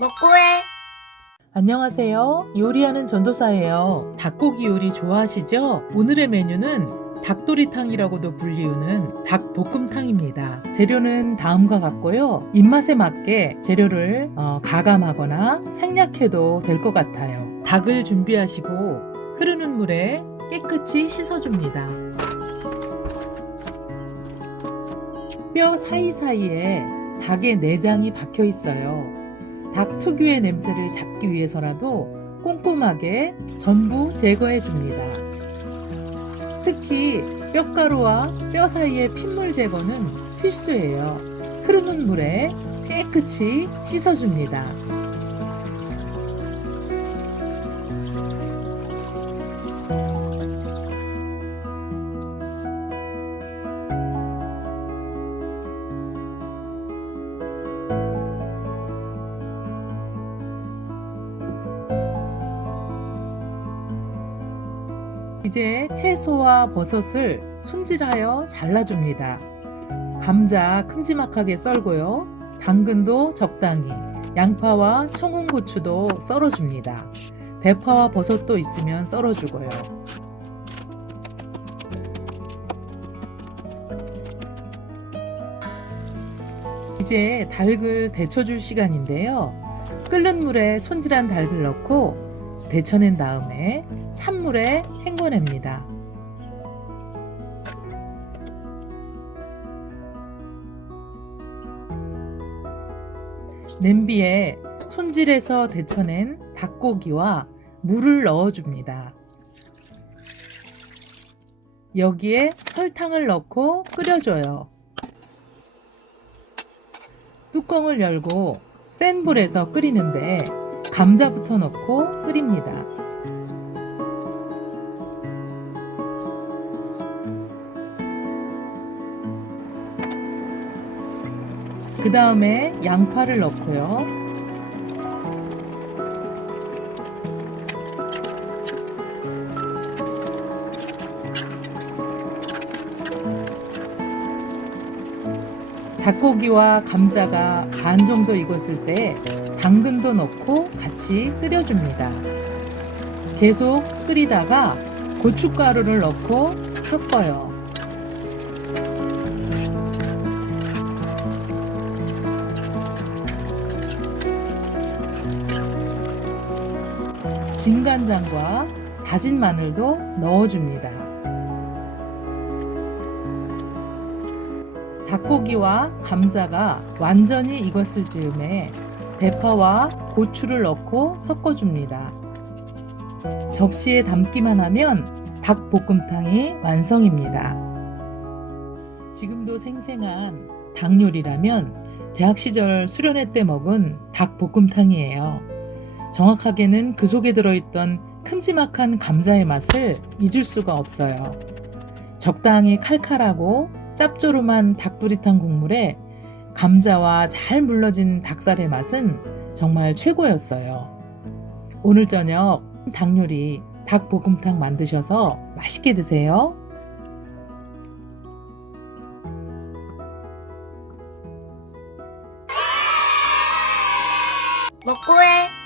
먹고 해. 안녕하세요. 요리하는 전도사예요. 닭고기 요리 좋아하시죠? 오늘의 메뉴는 닭도리탕이라고도 불리우는 닭볶음탕입니다. 재료는 다음과 같고요. 입맛에 맞게 재료를 가감하거나 생략해도 될 것 같아요. 닭을 준비하시고 흐르는 물에 깨끗이 씻어줍니다. 뼈 사이사이에 닭의 내장이 박혀 있어요. 닭 특유의 냄새를 잡기 위해서라도 꼼꼼하게 전부 제거해 줍니다. 특히 뼈가루와 뼈 사이의 핏물 제거는 필수예요. 흐르는 물에 깨끗이 씻어줍니다. 이제 채소와 버섯을 손질하여 잘라줍니다. 감자 큼지막하게 썰고요. 당근도 적당히, 양파와 청홍고추도 썰어줍니다. 대파와 버섯도 있으면 썰어주고요. 이제 닭을 데쳐줄 시간인데요. 끓는 물에 손질한 닭을 넣고 데쳐낸 다음에 찬물에 헹궈냅니다. 냄비에 손질해서 데쳐낸 닭고기와 물을 넣어줍니다. 여기에 설탕을 넣고 끓여줘요. 뚜껑을 열고 센 불에서 끓이는데 감자부터 넣고 끓입니다. 그 다음에 양파를 넣고요. 닭고기와 감자가 반 정도 익었을 때 당근도 넣고 같이 끓여줍니다. 계속 끓이다가 고춧가루를 넣고 섞어요. 진간장과 다진 마늘도 넣어줍니다. 닭고기와 감자가 완전히 익었을 즈음에 대파와 고추를 넣고 섞어줍니다. 접시에 담기만 하면 닭볶음탕이 완성입니다. 지금도 생생한 닭 요리라면 대학 시절 수련회 때 먹은 닭볶음탕이에요. 정확하게는 그 속에 들어있던 큼지막한 감자의 맛을 잊을 수가 없어요. 적당히 칼칼하고 짭조름한 닭도리탕 국물에 감자와 잘 물러진 닭살의 맛은 정말 최고였어요. 오늘 저녁 닭 요리 닭볶음탕 만드셔서 맛있게 드세요. 먹고 해.